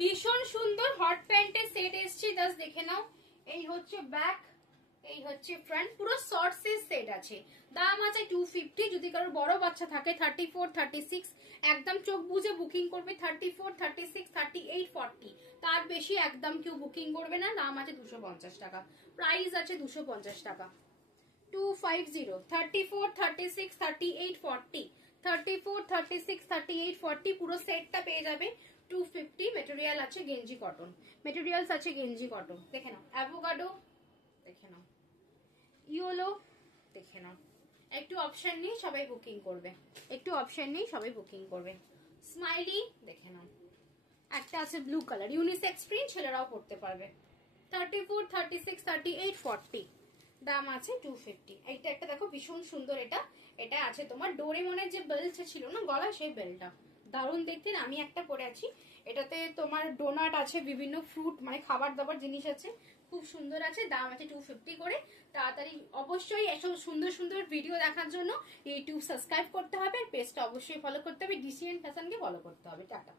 ভীষণ সুন্দর হট প্যান্টের সেট এসছে, জাস্ট দেখে নাও। এই হচ্ছে ব্যাক, এই হচ্ছে ফ্রন্ট, পুরো শর্টস এর সেট আছে। দাম আছে 250। যদি কারোর বড় বাচ্চা থাকে 34, 36, একদম চোখ বুঝে বুকিং করবে। 34, 36, 38, 40, তার বেশি একদম কেউ বুকিং করবে না। দাম আছে 250 টাকা, প্রাইস আছে 250 টাকা। 250, 34, 36, 38, 40, 34, 36, 38, 40, পুরো সেটটা পেয়ে যাবে 250। মেটেরিয়াল আছে গেঞ্জি কটন, মেটেরিয়ালস আছে গেঞ্জি কটন। দেখে নাও, অ্যাভোকাডো দেখে নাও, ইয়েলো দেখে নাও। একটু অপশন নেই, সবাই বুকিং করবে। একটু অপশন নেই, সবাই বুকিং করবে। স্মাইলি দেখে নাও, একটা আছে ব্লু কালার, ইউনিসেক্স প্রিন্ট, ছেলেরাও পড়তে পারবে। 34, 36, 38, 40, দাম আছে 250। এইটা একটা দেখো ভীষণ সুন্দর, এটা এটা আছে তোমার ডোরেমনের যে বেল্ট ছিল না গলা, সেই বেল্টটা দারুণ দেখতে। আমি একটা পরে আছি, এটাতে তোমার ডোনাট আছে, বিভিন্ন ফ্রুট মানে খাবার দাবার জিনিস আছে, খুব সুন্দর আছে। দাম আছে 250 করে। তাড়াতাড়ি অবশ্যই এসব সুন্দর সুন্দর ভিডিও দেখার জন্য ইউটিউব সাবস্ক্রাইব করতে হবে, পেজটা অবশ্যই ফলো করতে হবে, ডিসিএন ফ্যাশনকে ফলো করতে হবে। টাটা।